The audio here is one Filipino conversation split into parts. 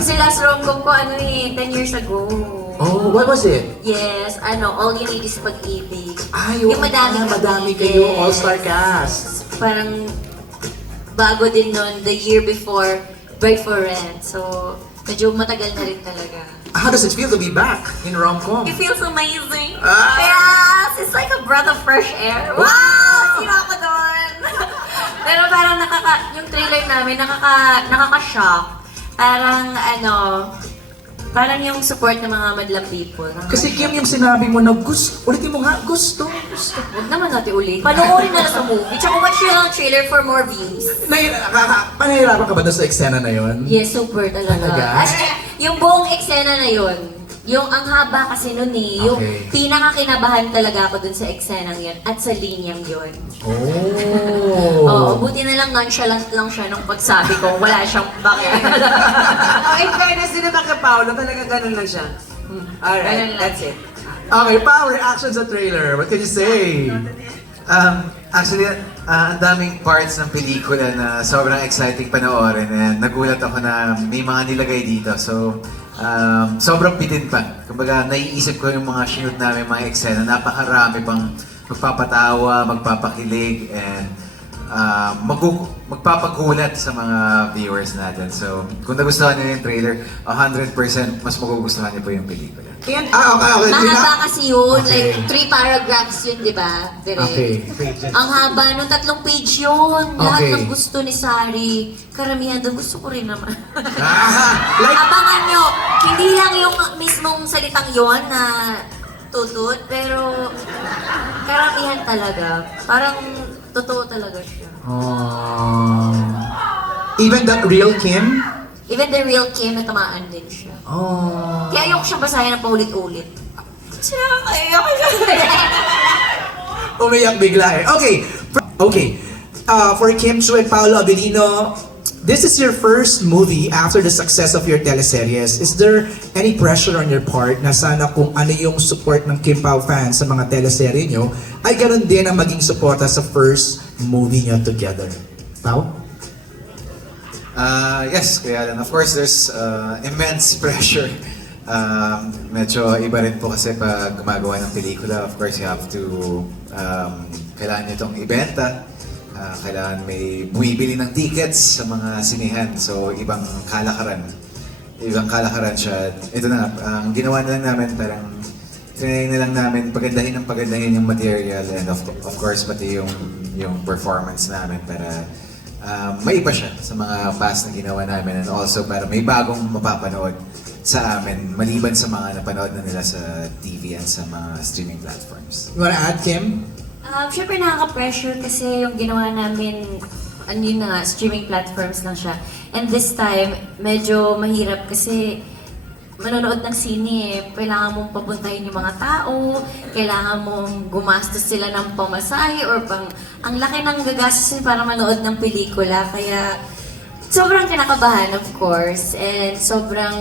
Kasi last rom-com ko, 10 years ago. Oh, what was it? Yes, All You Need Is Pag-ibig. Ay, Yung madami kami, madami kayo, yes. all-star cast. Parang bago din nun, the year before, Bride for Rent. So, medyo matagal na rin talaga. How does it feel to be back in rom-com? It feels amazing. Ah! Yes! It's like a breath of fresh air. Wow! Sino ako doon? Pero parang yung trailer namin, nakaka-shock. Parang parang yung support ng mga madlang people. Kasi Kim, yung sinabi mo na gusto, ulitin mo nga, gusto. Huwag naman natin ulit. Panoorin na lang sa movie. Tsaka watch nyo lang ang trailer for more views. Panahirapan ka ba doon sa eksena na yon? Yes, super talaga. Talaga? As yung buong eksena na yun, yung ang haba kasi nun yung Okay. pinaka-kinabahan talaga ako dun sa eksenang yun at sa linyang yun. Oh. Oo, buti na lang nonchalant lang siya nung pagsabi ko, wala siyang bakit. In fairness din naman kay Paolo, talaga ganun lang siya. Alright, Ganun lang. that's it. Okay, power reaction sa trailer. What can you say? Actually, ang daming parts ng pelikula na sobrang exciting panoorin and nagulat ako na may mga nilagay dito. So, sobrang bitin pa. Kumbaga, naiisip ko yung mga shoot namin, mga eksena. Napakarami pang magpapatawa, magpapakilig, and magpapagulat sa mga viewers natin. So, kung nagustuhan niyo yung trailer, 100% mas magugustuhan niyo po yung pelikula. Okay, okay. Mahaba kasi yun, Okay. like 3 paragraphs yun, di ba? Direk? Okay. Ang haba nung 3 page yun. Lahat Okay. ng gusto ni Sari. Karamihan doon, gusto ko rin naman. Like, Abangan nyo, hindi lang yung mismong salitang yon na tutut, pero karamihan talaga. Parang totoo talaga siya. even that real Kim? Even the real Kim, natamaan din siya. Oh. Kaya ayoko siyang basahin ng paulit-ulit. Kasi ayoko siya. Umiyak bigla eh. Okay. For Kim Chiu and Paolo Abilino, this is your first movie after the success of your teleseries. Is there any pressure on your part na sana kung ano yung support ng Kim Pao fans sa mga teleserye nyo, ay ganun din ang maging suporta sa first movie nyo together? Pao? Yes, kaya lang. Of course, there's immense pressure. Medyo iba rin po kasi pag gumagawa ng pelikula. Of course, you have to, kailangan nyo itong ibenta. Kailangan may bumibili ng tickets sa mga sinihan. So, ibang kalakaran. Ibang kalakaran siya. Ito na, ang ginawa na lang namin, parang trinay na lang namin pagandahin yung material and of course, pati yung performance namin para maiba siya sa mga past na ginawa namin and also para may bagong mapapanood sa amin maliban sa mga napanood na nila sa TV and sa mga streaming platforms. You wanna add, Kim? Siyempre nakaka-pressure kasi yung ginawa namin, yun na nga, streaming platforms lang siya. And this time, medyo mahirap kasi manonood ng sine, kailangan mong papuntahin yung mga tao, kailangan mong gumastos sila ng pamasahe or ang laki ng gagastos para manood ng pelikula. Kaya sobrang kinakabahan, of course, and sobrang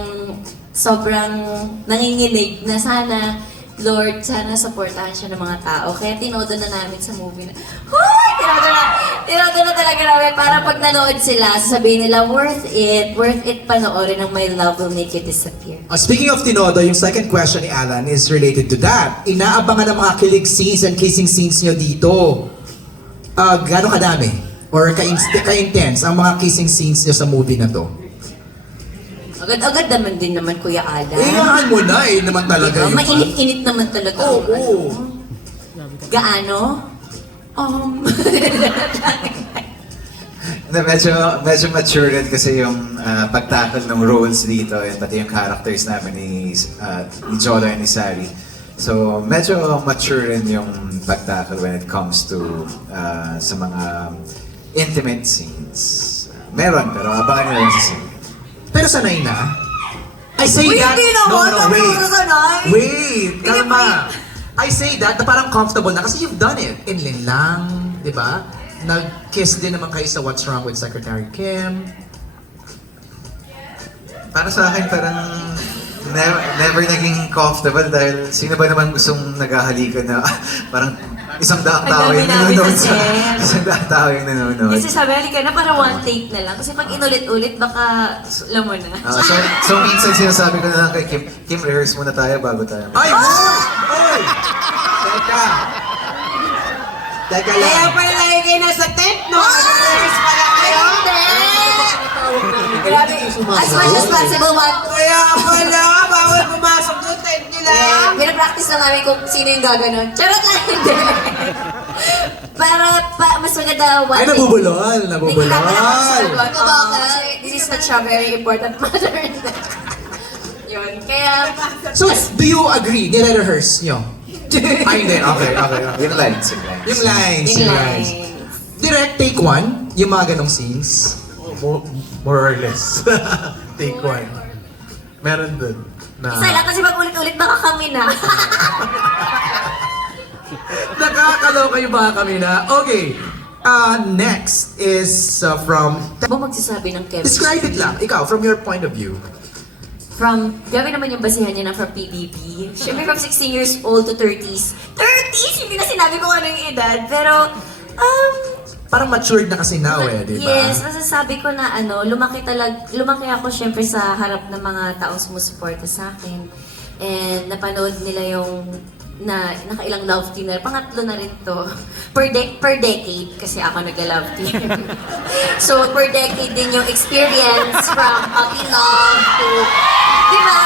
nanginginig na sana, Lord, sana supportahan siya ng mga tao. Kaya tinodo na namin sa movie na, Hoy! Tinodo na talaga namin para pag nanood sila, sasabihin nila, worth it panoorin ng My Love Will Make You Disappear. Speaking of Tinodo, yung second question ni Alan is related to that. Inaabangan ng mga kilig scenes and kissing scenes nyo dito. Gano'ng kadami? Or ka-intense ang mga kissing scenes nyo sa movie na to? Agad-agad naman din naman, Kuya Alan. Iyahan mo na naman talaga Diba? yung... Mainit-init naman talaga. Oo. Gaano? Medyo mature rin kasi yung pagtackle ng roles dito and pati yung characters namin ni Jolo and ni Sari. So medyo mature rin yung pagtackle when it comes to sa mga intimate scenes. Meron, pero abangan nyo lang sa scene. Pero sanay na? I say Uy, that... hindi naman! Sabi ko sanay! Wait! Kalma! I say that na parang comfortable na kasi you've done it. In Linlang, di ba? Nag-kiss din naman kayo sa What's Wrong with Secretary Kim. Para sa akin, parang never naging comfortable dahil sino ba naman gustong naghahalikan na parang isang daang Ang tao dami yung namin nanonood sa set. Isang daang tao yung nanonood. Kasi sabi, halika na para one take na lang. Kasi pag inulit-ulit, baka alam mo na. So minsan sinasabi ko na lang kay Kim, Kim, rehearse muna tayo bago tayo. Ay! Oy! Teka. Teka Kaya lang. pala lagi kayo nasa tent, no? Nag-rehearse pala kayo. Grabe. As much as possible, Kaya pala, bawal pumasok doon, tent nila. Pinapractice lang namin kung sino yung gaganon. Charot lang, hindi. Mas maganda one Ay, take. nabubulol. Nagkita pa lang ako sa Nabubulol. sagot. Oo, kasi this is such a very important matter. Yun, kaya... So, do you agree? Nire-rehearse nyo? Ay, hindi. Okay. Yung lines, yung lines. Yung lines. Yung lines. Direct take one, yung mga ganong scenes. More or less. Take one. Meron dun na... Isa lang kasi pag ulit-ulit baka kami na. Nakakaloka yung mga kami na. Okay. Next is from... Mo magsasabi ng chemistry. Describe it lang. Ikaw, from your point of view. From, grabe naman yung basihan niya na from PBB. Siyempre from 16 years old to 30s. 30s! Hindi na sinabi ko ano yung edad. Pero, Parang matured na kasi now di ba? yes, masasabi ko na lumaki ako syempre sa harap ng mga taong sumusuporta sa akin. And napanood nila yung nakailang love team na. Pangatlo na rin to. Per decade, kasi ako nagla-love team. So, per decade din yung experience from puppy love to, di ba?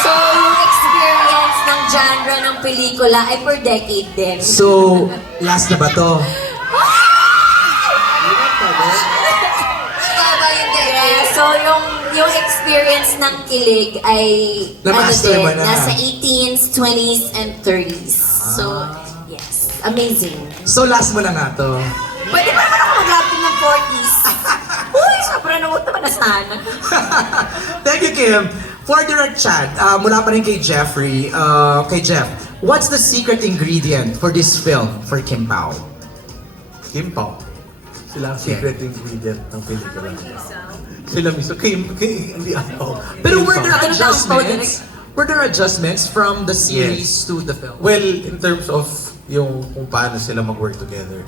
So, yung experience ng genre ng pelikula ay per decade din. So, last na ba to? Yeah, so yung experience ng kilig ay Na-master mo na. nasa 18s, 20s, and 30s. So, yes, amazing. So, last mo na nga to. Pwede pa naman ako mag-lapin ng 40s. Uy, sobrang nawag naman na sana. Thank you, Kim. For Direct Chat, mula pa rin kay Jeffrey, kay Jeff, what's the secret ingredient for this film for Kim Pao? Kim Pao. Sila ang secret ingredient ng pelikula. Sila mismo. Hindi ako. Pero Kim were Pao. there Ano daw ang Pao din? adjustments? Were there adjustments from the series Yes. to the film? Well, in terms of yung kung paano sila mag-work together,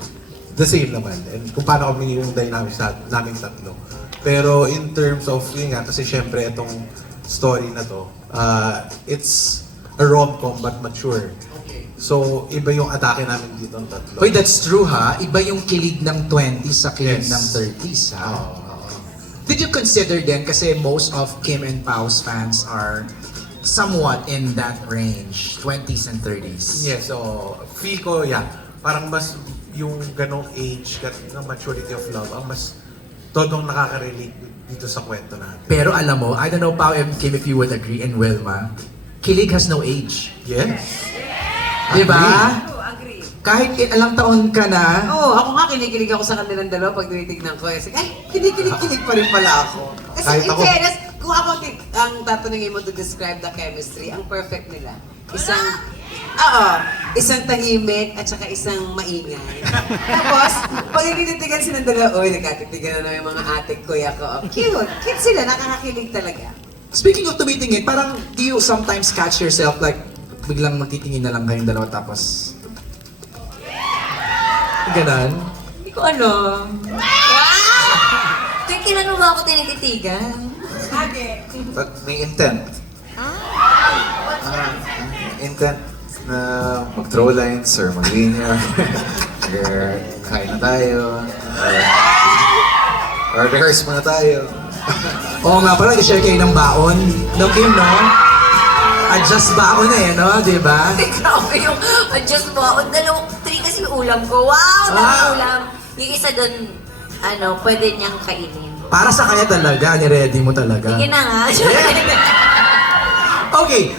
the same naman. And kung paano kami yung dynamics namin tatlo. Pero in terms of, yun nga, kasi syempre itong story na to, it's a rom-com but mature. So, iba yung atake namin dito ng tatlo. Hoy, that's true ha. Iba yung kilig ng 20s sa kilig Yes. ng 30s ha. Oo. Did you consider then, kasi most of Kim and Pao's fans are somewhat in that range, 20s and 30s. Yes, so feel ko, yeah, parang mas yung ganong age, ng maturity of love, ang mas todong nakaka-relate dito sa kwento natin. Pero alam mo, I don't know Pao and Kim if you would agree, and Wilma, kilig has no age. Yes. Di ba? Agree. Kahit ilang taon ka na, Oo, ako nga kinikilig ako sa kanilang dalawa pag tinitignan ko. Kasi, ay, kinikilig pa rin pala ako. Kasi Kahit in ako. fairness, kung ako ang tatanungin mo to describe the chemistry, ang perfect nila. Isang tahimik at saka isang maingay. Tapos, pag tinitigan silang dalawa, oy, nagkatitigan na naman yung mga ate kuya ko. Oh, cute. Cute sila, nakakakilig talaga. speaking of tumitingin, parang do you sometimes catch yourself like biglang magtitingin na lang kayong dalawa tapos ganon? Hindi ko alam. Kaya kinano ba ako tinititigan? Pag may intent. Intent na mag-throw lines or mag-linear. or kain na tayo. Or rehearse muna tayo. Oo nga pala, i-share kayo ng baon. No, Kim, no? Adjust baon eh, no? Di ba? Grabe yung adjust mo. O, 3 kasi yung ulam ko. Wow! Dami ulam. Yung isa doon, pwede niyang kainin. Para sa kanya talaga, ni-ready mo talaga. Sige na nga. Okay,